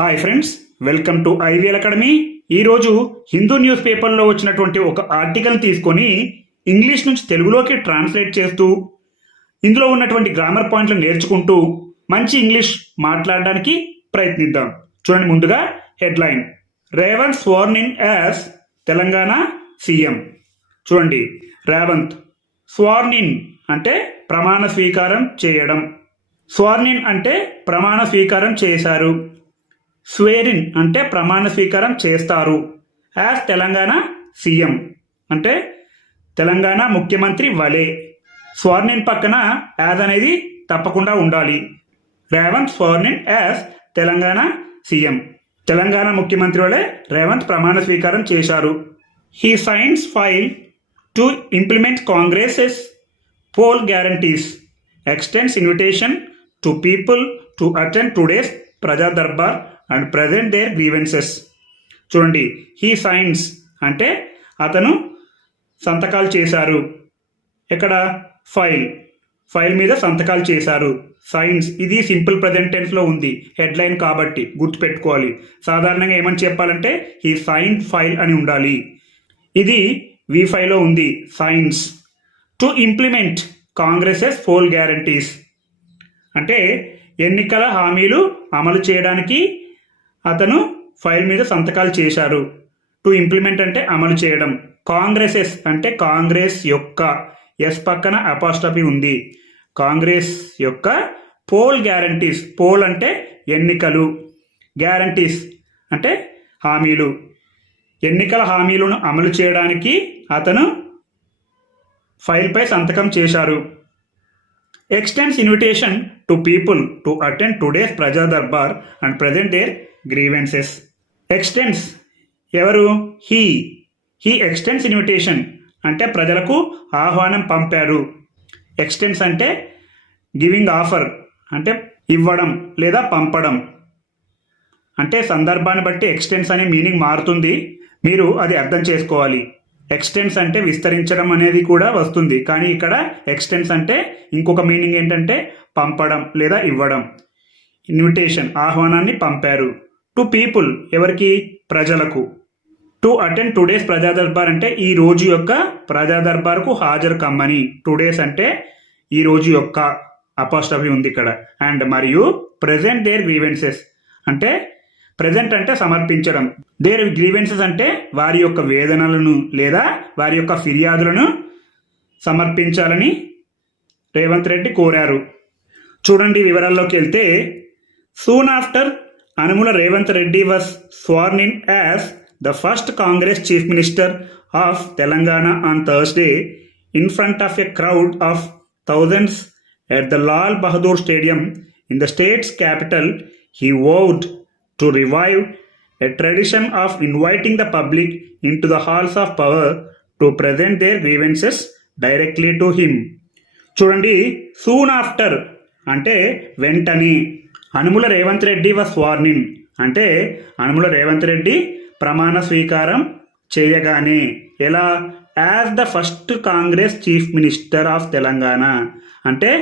Hi friends, welcome to IVL academy. ఈరోజు Hindu news పేపర్లో వచ్చినటువంటి ఒక ఆర్టికల్ తీసుకొని ఇంగ్లీష్ నుంచి తెలుగులోకి ట్రాన్స్లేట్ చేస్తూ ఇందులో ఉన్నటువంటి గ్రామర్ పాయింట్లు నేర్చుకుంటూ మంచి ఇంగ్లీష్ మాట్లాడడానికి ప్రయత్నిద్దాం. చూడండి, ముందుగా headline: Revanth sworn in as Telangana CM. చూడండి, రేవంత్ స్వర్న్ ఇన్ అంటే ప్రమాణ స్వీకారం చేయడం. స్వర్న్ ఇన్ అంటే ప్రమాణ స్వీకారం చేశారు. స్వేరిన్ అంటే ప్రమాణ స్వీకారం చేస్తారు. యాజ్ తెలంగాణ సీఎం అంటే తెలంగాణ ముఖ్యమంత్రి వలె. స్వర్నిన్ పక్కన యాజ్ అనేది తప్పకుండా ఉండాలి. Revanth sworn in as Telangana CM, Telangana ముఖ్యమంత్రి వలె రేవంత్ ప్రమాణ స్వీకారం చేశారు. He signs file to implement Congress's poll guarantees, extends invitation to people to attend today's Praja Darbar and present their grievances. చూడండి, హీ సైన్స్ అంటే అతను సంతకాలు చేశారు. ఎక్కడ? ఫైల్ మీద సంతకాలు చేశారు. సైన్స్ ఇది సింపుల్ ప్రజెంట్ టెన్స్లో ఉంది, హెడ్లైన్ కాబట్టి గుర్తుపెట్టుకోవాలి. సాధారణంగా ఏమని చెప్పాలంటే హీ సైన్ ఫైల్ అని ఉండాలి. ఇది V5లో ఉంది. Signs to implement Congress's poll guarantees అంటే ఎన్నికల హామీలు అమలు చేయడానికి అతను ఫైల్ మీద సంతకాలు చేశారు. టు ఇంప్లిమెంట్ అంటే అమలు చేయడం. కాంగ్రెసెస్ అంటే కాంగ్రెస్ యొక్క, ఎస్ పక్కన అపాస్ట్రఫీ ఉంది. కాంగ్రెస్ యొక్క పోల్ గ్యారంటీస్, పోల్ అంటే ఎన్నికలు, గ్యారంటీస్ అంటే హామీలు, ఎన్నికల హామీలను అమలు చేయడానికి అతను ఫైల్పై సంతకం చేశారు. Extends invitation to people to attend today's Praja Darbar and present their grievances. Extends ఎవరు? హీ ఎక్స్టెండ్స్ ఇన్విటేషన్ అంటే ప్రజలకు ఆహ్వానం పంపారు. ఎక్స్టెండ్స్ అంటే గివింగ్ ఆఫర్ అంటే ఇవ్వడం లేదా పంపడం. అంటే సందర్భాన్ని బట్టి ఎక్స్టెండ్స్ అనే మీనింగ్ మారుతుంది, మీరు అది అర్థం చేసుకోవాలి. ఎక్స్టెండ్స్ అంటే విస్తరించడం అనేది కూడా వస్తుంది, కానీ ఇక్కడ ఎక్స్టెండ్స్ అంటే ఇంకొక మీనింగ్ ఏంటంటే పంపడం లేదా ఇవ్వడం. ఇన్విటేషన్ ఆహ్వానాన్ని పంపారు. టు పీపుల్ ఎవరికి? ప్రజలకు. To attend today's Praja Darbar అంటే ఈ రోజు యొక్క ప్రజా దర్బార్కు హాజరు కమ్మని. టుడేస్ అంటే ఈ రోజు యొక్క, అపాస్ట్రఫీ ఉంది ఇక్కడ. అండ్ మరియు ప్రెజెంట్ దేర్ గ్రీవెన్సెస్ అంటే ప్రెజెంట్ అంటే సమర్పించడం. దేర్ గ్రీవెన్సెస్ అంటే వారి యొక్క వేదనలను లేదా వారి యొక్క ఫిర్యాదులను సమర్పించాలని రేవంత్ రెడ్డి కోరారు. చూడండి, వివరాల్లోకి వెళ్తే, soon after Anumula Revanth Reddy was sworn in as the first Congress chief minister of Telangana on Thursday in front of a crowd of thousands at the Lal Bahadur stadium in the state's capital. He vowed to revive a tradition of inviting the public into the halls of power to present their grievances directly to him. చూడండి, soon after అంటే వెంటనే. Anumula Revanth Reddy was sworn in అంటే అనుముల రేవంత్ రెడ్డి ప్రమాణ స్వీకారం చేయగానే. ఎలా? As the first Congress chief minister of Telangana అంటే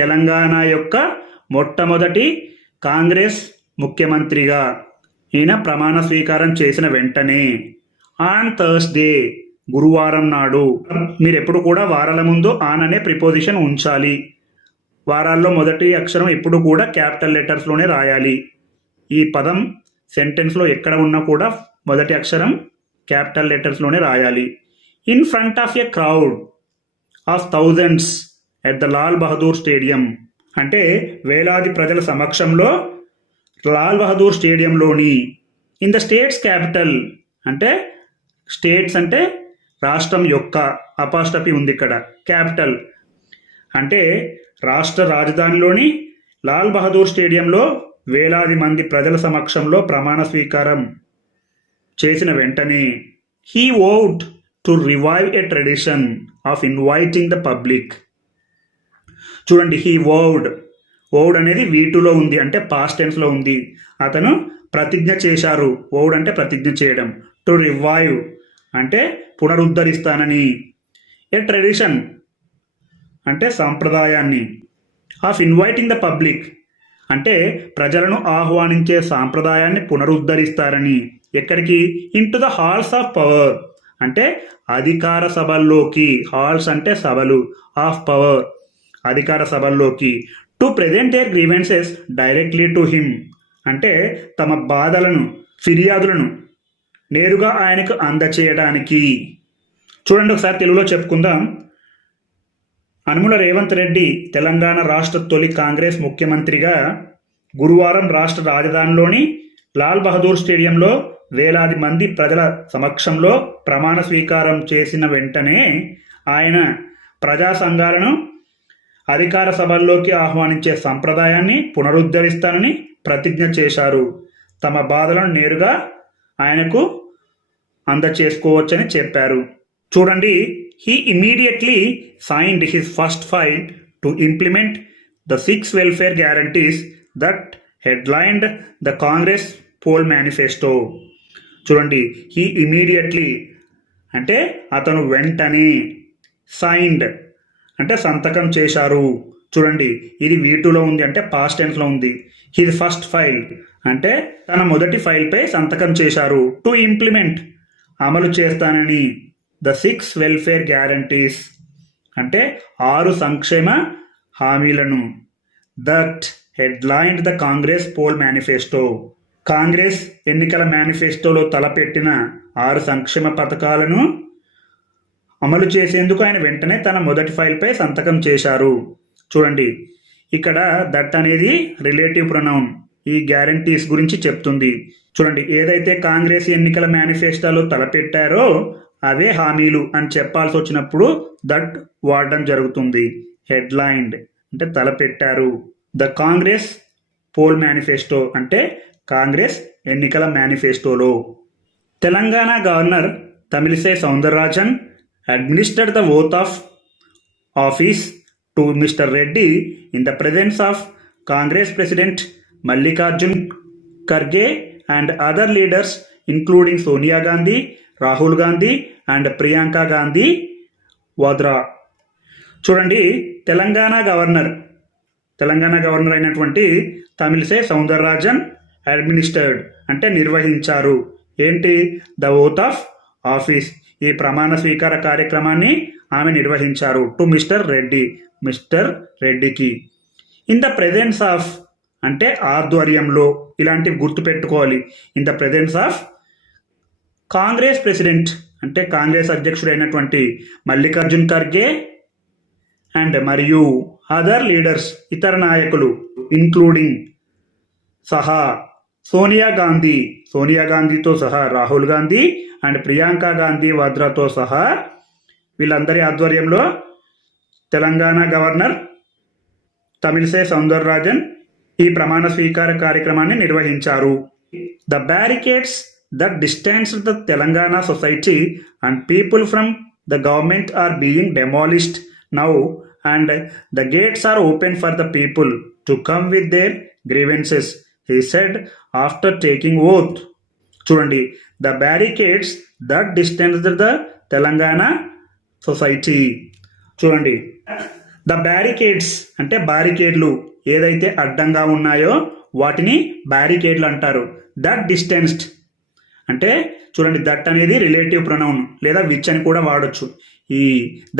తెలంగాణ యొక్క మొట్టమొదటి కాంగ్రెస్ ముఖ్యమంత్రిగా ఈయన ప్రమాణ స్వీకారం చేసిన వెంటనే. ఆన్ థర్స్డే గురువారం నాడు. మీరు ఎప్పుడు కూడా వారాల ముందు ఆన్ అనే ప్రిపోజిషన్ ఉంచాలి. వారాల్లో మొదటి అక్షరం ఎప్పుడు కూడా క్యాపిటల్ లెటర్స్లోనే రాయాలి. ఈ పదం సెంటెన్స్లో ఎక్కడ ఉన్నా కూడా మొదటి అక్షరం క్యాపిటల్ లెటర్స్లోనే రాయాలి. In front of a crowd of thousands at the Lal Bahadur stadium అంటే వేలాది ప్రజల సమక్షంలో లాల్ బహదూర్ స్టేడియంలోని. ఇన్ ద స్టేట్స్ క్యాపిటల్ అంటే స్టేట్స్ అంటే రాష్ట్రం యొక్క, అపాస్ట్రఫీ ఉంది ఇక్కడ. క్యాపిటల్ అంటే రాష్ట్ర రాజధానిలోని లాల్ బహదూర్ స్టేడియంలో వేలాది మంది ప్రజల సమక్షంలో ప్రమాణ స్వీకారం చేసిన వెంటనే. He vowed to revive a tradition of inviting the public. చూడండి, హీ వోవ్డ్ అనేది V2లో ఉంది, అంటే పాస్ట్ టెన్స్లో ఉంది. అతను ప్రతిజ్ఞ చేశారు. వోవ్డ్ అంటే ప్రతిజ్ఞ చేయడం. టు రివైవ్ అంటే పునరుద్ధరిస్తానని. ఏ ట్రెడిషన్ అంటే సాంప్రదాయాన్ని. ఆఫ్ ఇన్వైటింగ్ ద పబ్లిక్ అంటే ప్రజలను ఆహ్వానించే సాంప్రదాయాన్ని పునరుద్ధరిస్తారని. ఎక్కడికి? Into the halls of power, అంటే అధికార సభల్లోకి. హాల్స్ అంటే సభలు, ఆఫ్ పవర్ అధికార సభల్లోకి. To present their grievances directly to him, అంటే తమ బాధలను, ఫిర్యాదులను నేరుగా ఆయనకు అందచేయడానికి. చూడండి ఒకసారి తెలుగులో చెప్పుకుందాం. అనుముల రేవంత్ రెడ్డి తెలంగాణ రాష్ట్ర తొలి కాంగ్రెస్ ముఖ్యమంత్రిగా గురువారం రాష్ట్ర రాజధానిలోని లాల్ బహదూర్ స్టేడియంలో వేలాది మంది ప్రజల సమక్షంలో ప్రమాణ స్వీకారం చేసిన వెంటనే ఆయన ప్రజా సంఘాలను అధికార సభల్లోకి ఆహ్వానించే సంప్రదాయాన్ని పునరుద్ధరిస్తానని ప్రతిజ్ఞ చేశారు. తమ బాధలను నేరుగా ఆయనకు అందచేసుకోవచ్చని చెప్పారు. చూడండి, he immediately signed his first file to implement the 6 welfare guarantees that headlined the Congress poll manifesto. చూడండి, he immediately అంటే అతను వెంటనే, signed అంటే సంతకం చేశారు. చూడండి, ఇది V2లో ఉంది, అంటే పాస్ట్ టెన్స్లో ఉంది. హిజ్ ఫస్ట్ ఫైల్ అంటే తన మొదటి ఫైల్పై సంతకం చేశారు. టు ఇంప్లిమెంట్ అమలు చేస్తానని. ద 6 వెల్ఫేర్ గ్యారంటీస్ అంటే 6 సంక్షేమ హామీలను. That headlined the Congress poll manifesto, Congress ఎన్నికల మేనిఫెస్టోలో తలపెట్టిన 6 సంక్షేమ పథకాలను అమలు చేసేందుకు ఆయన వెంటనే తన మొదటి ఫైల్పై సంతకం చేశారు. చూడండి, ఇక్కడ దట్ అనేది రిలేటివ్ ప్రొనౌన్, ఈ గ్యారంటీస్ గురించి చెప్తుంది. చూడండి, ఏదైతే కాంగ్రెస్ ఎన్నికల మేనిఫెస్టోలో తలపెట్టారో అవే హామీలు అని చెప్పాల్సి వచ్చినప్పుడు దట్ వాడడం జరుగుతుంది. హెడ్లైన్డ్ అంటే తలపెట్టారు. ద కాంగ్రెస్ పోల్ మేనిఫెస్టో అంటే కాంగ్రెస్ ఎన్నికల మేనిఫెస్టోలో. Telangana governor Tamilisai Soundararajan administered the oath of office to Mr. Reddy in the presence of Congress President Mallikarjun Kharge and other leaders including Sonia Gandhi, Rahul Gandhi and Priyanka Gandhi Vadra. చూడండి, Telangana governor అయినటువంటి Tamilisai Soundararajan administered అంటే నిర్వహించారు. ఏంటి? The oath of office, ఈ ప్రమాణ స్వీకార కార్యక్రమాన్ని ఆమె నిర్వహించారు. టు మిస్టర్ రెడ్డికి. ఇన్ ద ప్రెజెన్స్ ఆఫ్ అంటే ఆధ్వర్యంలో, ఇలాంటివి గుర్తుపెట్టుకోవాలి. In the presence of Congress president అంటే కాంగ్రెస్ అధ్యక్షుడైనటువంటి మల్లికార్జున్ ఖర్గే అండ్ మరియు అదర్ లీడర్స్ ఇతర నాయకులు ఇంక్లూడింగ్ సహా సోనియా గాంధీతో సహా రాహుల్ గాంధీ అండ్ ప్రియాంక గాంధీ వాద్రాతో సహా వీళ్ళందరి ఆధ్వర్యంలో తెలంగాణ గవర్నర్ తమిళిసై సౌందరరాజన్ ఈ ప్రమాణ స్వీకార కార్యక్రమాన్ని నిర్వహించారు. The barricades that distanced the Telangana society and people from the government are being demolished now and the gates are open for the people to come with their grievances, he said after taking oath. చూడండి, the barricades that distanced the Telangana society. చూడండి, the barricades అంటే బారికేడ్లు, ఏదైతే అడ్డంగా ఉన్నాయో వాటిని బ్యారికేడ్లు అంటారు. That distanced అంటే చూడండి, దట్ అనేది రిలేటివ్ ప్రొనౌన్ లేదా విచ్ అని కూడా వాడచ్చు. ఈ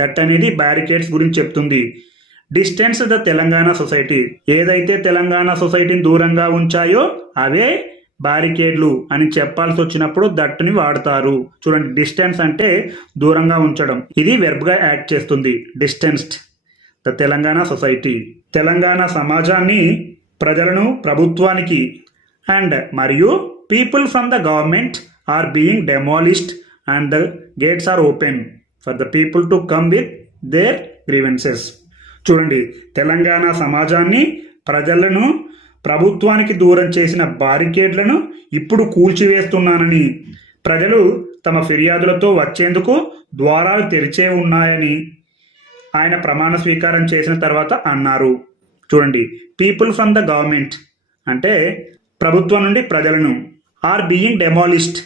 దట్ అనేది బ్యారికేడ్స్ గురించి చెప్తుంది. డిస్టెన్స్ ద తెలంగాణ సొసైటీ, ఏదైతే తెలంగాణ సొసైటీని దూరంగా ఉంచాయో అవే బారికేడ్లు అని చెప్పాల్సి వచ్చినప్పుడు దట్ని వాడతారు. చూడండి, డిస్టెన్స్ అంటే దూరంగా ఉంచడం, ఇది వెర్బ్గా యాక్ట్ చేస్తుంది. Distanced the Telangana society, Telangana సమాజాన్ని, ప్రజలను ప్రభుత్వానికి అండ్ మరియు people from the government are being demolished and the gates are open for the people to come with their grievances. చూడండి, తెలంగాణ సమాజాన్ని, ప్రజలను ప్రభుత్వానికి దూరం చేసిన బారికేడ్లను ఇప్పుడు కూల్చివేస్తున్నానని, ప్రజలు తమ ఫిర్యాదులతో వచ్చేందుకు ద్వారాలు తెరిచే ఉన్నాయని ఆయన ప్రమాణ స్వీకారం చేసిన తర్వాత అన్నారు. చూడండి, పీపుల్ ఫ్రమ్ ద గవర్నమెంట్ అంటే ప్రభుత్వం నుండి ప్రజలను, ఆర్ బీయింగ్ డెమాలిష్డ్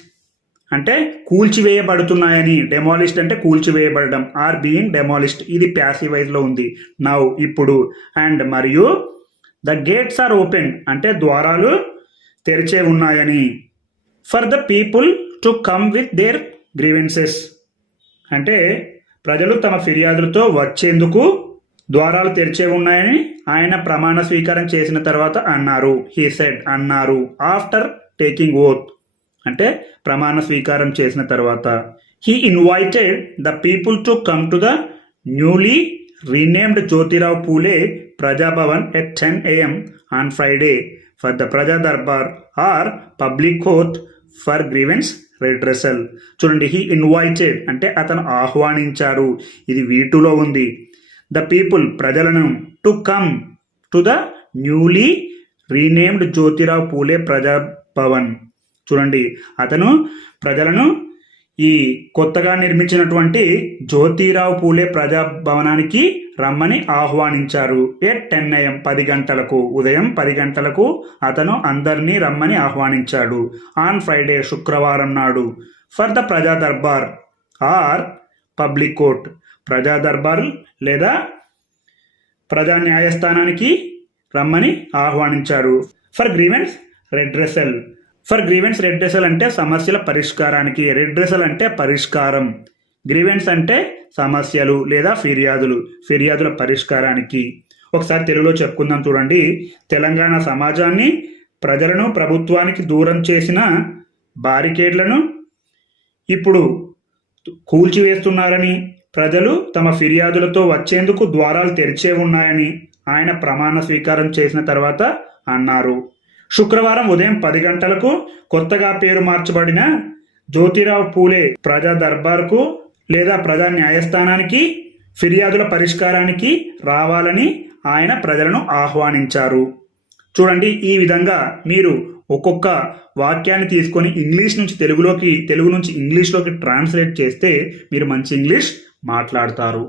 అంటే కూల్చివేయబడుతున్నాయని, డెమాలిష్డ్ అంటే కూల్చివేయబడడం, ఆర్ బీయింగ్ డెమాలిష్డ్ ఇది ప్యాసివ్ వైజ్లో ఉంది. నౌ ఇప్పుడు, అండ్ మరియు ద గేట్స్ ఆర్ ఓపెన్ అంటే ద్వారాలు తెరిచే ఉన్నాయని. For the people to come with their grievances అంటే ప్రజలు తమ ఫిర్యాదులతో వచ్చేందుకు ద్వారాలు తెరిచే ఉన్నాయని ఆయన ప్రమాణ స్వీకారం చేసిన తర్వాత అన్నారు. హీ సెడ్ అన్నారు. ఆఫ్టర్ టేకింగ్ ఓత్ అంటే ప్రమాణ స్వీకారం చేసిన తర్వాత. He invited the people to come to the newly renamed Jyotirao Phule Praja Bhavan at 10 AM on Friday for the Praja Darbar or public oath for grievance redressal. చూడండి, హీ ఇన్వైటెడ్ అంటే అతను ఆహ్వానించారు. ఇది వీటులో ఉంది. ద పీపుల్ ప్రజలను to come to the newly renamed Jyotirao Phule Praja Bhavan. చూడండి, అతను ప్రజలను ఈ కొత్తగా నిర్మించినటువంటి జ్యోతిరావు పూలే ప్రజాభవనానికి రమ్మని ఆహ్వానించారు. ఎట్ 10 AM 10 గంటలకు, ఉదయం 10 గంటలకు అతను అందరినీ రమ్మని ఆహ్వానించాడు. ఆన్ ఫ్రైడే శుక్రవారం నాడు. For the Praja Darbar or public court ప్రజా దర్బార్ లేదా ప్రజా న్యాయస్థానానికి రమ్మని ఆహ్వానించాడు. For grievance redressal. For grievance redressal అంటే సమస్యల పరిష్కారానికి, రెడ్రెసల్ అంటే పరిష్కారం, గ్రీవెన్స్ అంటే సమస్యలు లేదా ఫిర్యాదుల పరిష్కారానికి. ఒకసారి తెలుగులో చెప్పుకుందాం చూడండి. తెలంగాణ సమాజాన్ని ప్రజలను ప్రభుత్వానికి దూరం చేసిన బారికేడ్లను ఇప్పుడు కూల్చివేస్తున్నారని, ప్రజలు తమ ఫిర్యాదులతో వచ్చేందుకు ద్వారాలు తెరిచే ఉన్నాయని ఆయన ప్రమాణ స్వీకారం చేసిన తర్వాత అన్నారు. శుక్రవారం ఉదయం 10 గంటలకు కొత్తగా పేరు మార్చబడిన జ్యోతిరావు పూలే ప్రజా దర్బార్కు లేదా ప్రజా న్యాయస్థానానికి ఫిర్యాదుల పరిష్కారానికి రావాలని ఆయన ప్రజలను ఆహ్వానించారు. చూడండి, ఈ విధంగా మీరు ఒక్కొక్క వాక్యాన్ని తీసుకొని ఇంగ్లీష్ నుంచి తెలుగు నుంచి ఇంగ్లీష్లోకి ట్రాన్స్లేట్ చేస్తే మీరు మంచి ఇంగ్లీష్ మాట్లాడతారు.